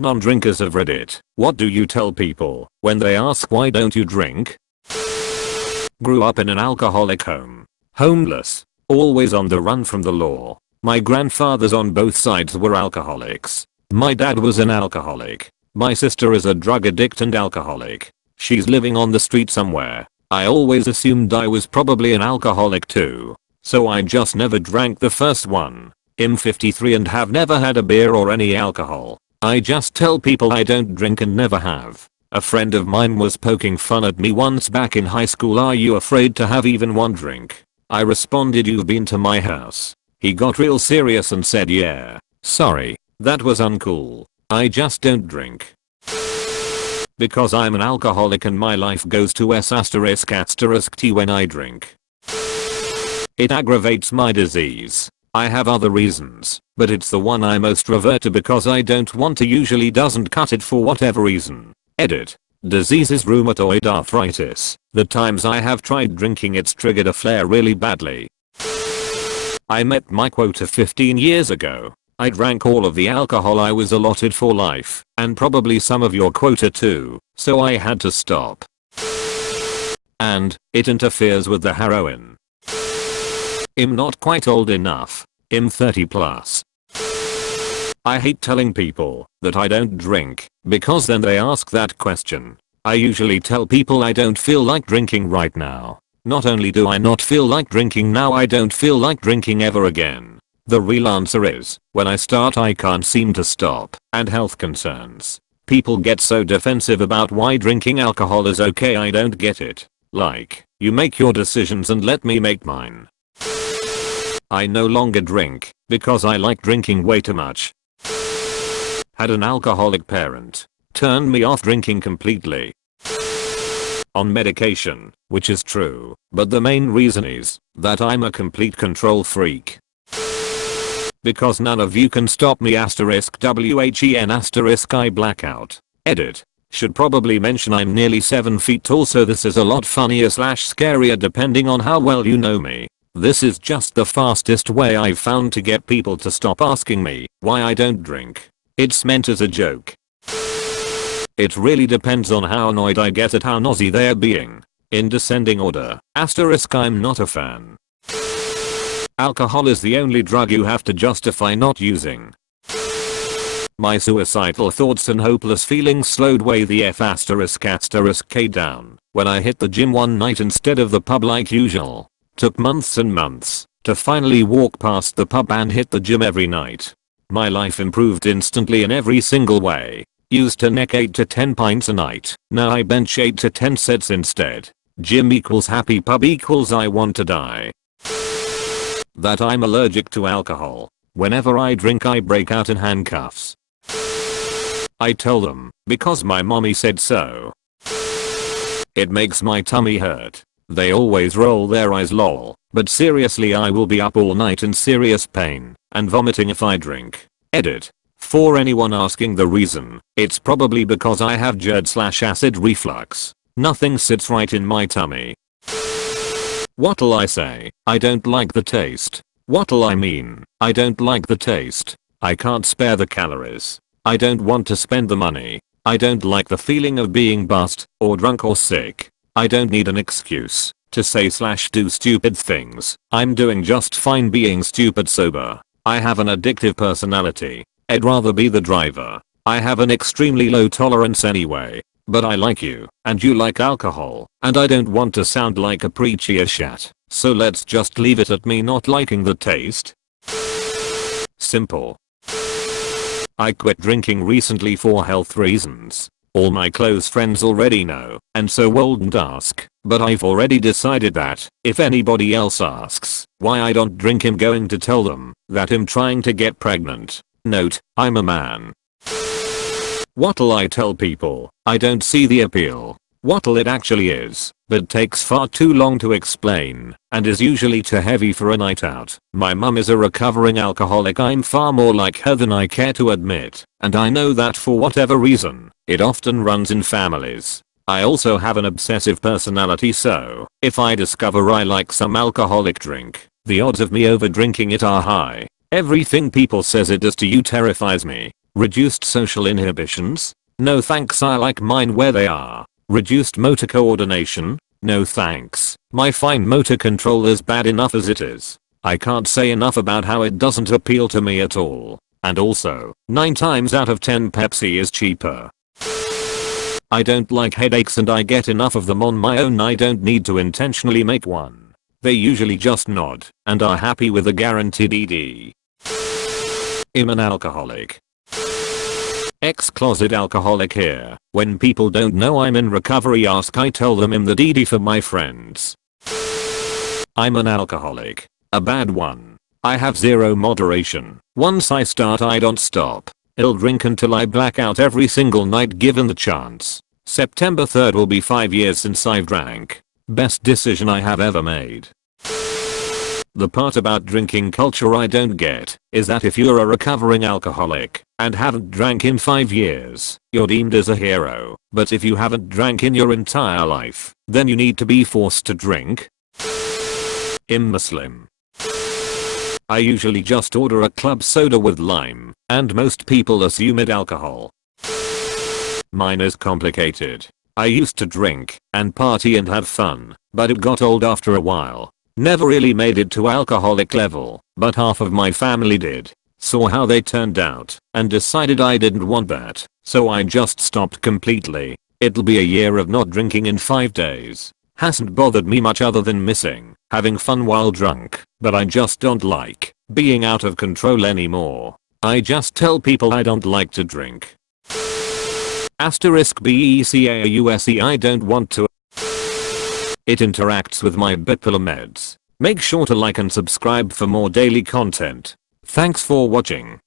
Non-drinkers of Reddit, what do you tell people when they ask why don't you drink? Grew up in an alcoholic home. Homeless. Always on the run from the law. My grandfathers on both sides were alcoholics. My dad was an alcoholic. My sister is a drug addict and alcoholic. She's living on the street somewhere. I always assumed I was probably an alcoholic too. So I just never drank the first one. I'm 53 and have never had a beer or any alcohol. I just tell people I don't drink and never have. A friend of mine was poking fun at me once back in high school. Are you afraid to have even one drink? I responded, you've been to my house. He got real serious and said, yeah. Sorry, that was uncool. I just don't drink. Because I'm an alcoholic and my life goes to S***T when I drink. It aggravates my disease. I have other reasons, but it's the one I most revert to because I don't want to, usually doesn't cut it for whatever reason. Edit. Disease is rheumatoid arthritis. The times I have tried drinking it's triggered a flare really badly. I met my quota 15 years ago. I drank all of the alcohol I was allotted for life, and probably some of your quota too, so I had to stop. And it interferes with the heroin. I'm not quite old enough. I'm 30 plus. I hate telling people that I don't drink because then they ask that question. I usually tell people I don't feel like drinking right now. Not only do I not feel like drinking now, I don't feel like drinking ever again. The real answer is, when I start I can't seem to stop, and health concerns. People get so defensive about why drinking alcohol is okay. I don't get it. Like, you make your decisions and let me make mine. I no longer drink because I like drinking way too much. Had an alcoholic parent. Turned me off drinking completely. On medication, which is true, but the main reason is that I'm a complete control freak. Because none of you can stop me *WHEN I blackout. Edit. Should probably mention I'm nearly 7 feet tall, so this is a lot funnier / scarier depending on how well you know me. This is just the fastest way I've found to get people to stop asking me why I don't drink. It's meant as a joke. It really depends on how annoyed I get at how nosy they're being. In descending order, I'm not a fan. Alcohol is the only drug you have to justify not using. My suicidal thoughts and hopeless feelings slowed way the F***K down when I hit the gym one night instead of the pub like usual. Took months and months to finally walk past the pub and hit the gym every night. My life improved instantly in every single way. Used to neck 8 to 10 pints a night. Now I bench 8 to 10 sets instead. Gym equals happy, pub equals I want to die. That I'm allergic to alcohol. Whenever I drink I break out in handcuffs. I tell them because my mommy said so. It makes my tummy hurt. They always roll their eyes lol, but seriously I will be up all night in serious pain and vomiting if I drink. Edit. For anyone asking the reason, it's probably because I have GERD/acid reflux. Nothing sits right in my tummy. What'll I say? I don't like the taste. What'll I mean? I don't like the taste. I can't spare the calories. I don't want to spend the money. I don't like the feeling of being buzzed or drunk or sick. I don't need an excuse to say / do stupid things. I'm doing just fine being stupid sober. I have an addictive personality. I'd rather be the driver. I have an extremely low tolerance anyway. But I like you, and you like alcohol, and I don't want to sound like a preachy shat. So let's just leave it at me not liking the taste. Simple. I quit drinking recently for health reasons. All my close friends already know, and so won't ask, but I've already decided that, if anybody else asks why I don't drink, I'm going to tell them that I'm trying to get pregnant. Note, I'm a man. What'll I tell people? I don't see the appeal. What'll it actually is, but takes far too long to explain, and is usually too heavy for a night out. My mum is a recovering alcoholic. I'm far more like her than I care to admit, and I know that for whatever reason, it often runs in families. I also have an obsessive personality, so if I discover I like some alcoholic drink, the odds of me over drinking it are high. Everything people says it does to you terrifies me. Reduced social inhibitions? No thanks, I like mine where they are. Reduced motor coordination? No thanks. My fine motor control is bad enough as it is. I can't say enough about how it doesn't appeal to me at all. And also, 9 times out of 10 Pepsi is cheaper. I don't like headaches and I get enough of them on my own. I don't need to intentionally make one. They usually just nod and are happy with a guaranteed ED. I'm an alcoholic. Ex-closet alcoholic here. When people don't know I'm in recovery I tell them I'm the DD for my friends. I'm an alcoholic. A bad one. I have zero moderation. Once I start I don't stop. I'll drink until I black out every single night given the chance. September 3rd will be 5 years since I've drank. Best decision I have ever made. The part about drinking culture I don't get is that if you're a recovering alcoholic and haven't drank in 5 years, you're deemed as a hero. But if you haven't drank in your entire life, then you need to be forced to drink. I'm Muslim. I usually just order a club soda with lime, and most people assume it alcohol. Mine is complicated. I used to drink and party and have fun, but it got old after a while. Never really made it to alcoholic level, but half of my family did. Saw how they turned out, and decided I didn't want that, so I just stopped completely. It'll be a year of not drinking in 5 days. Hasn't bothered me much other than missing having fun while drunk, but I just don't like being out of control anymore. I just tell people I don't like to drink. Asterisk BECAUSE I don't want to. It interacts with my bipolar meds. Make sure to like and subscribe for more daily content. Thanks for watching.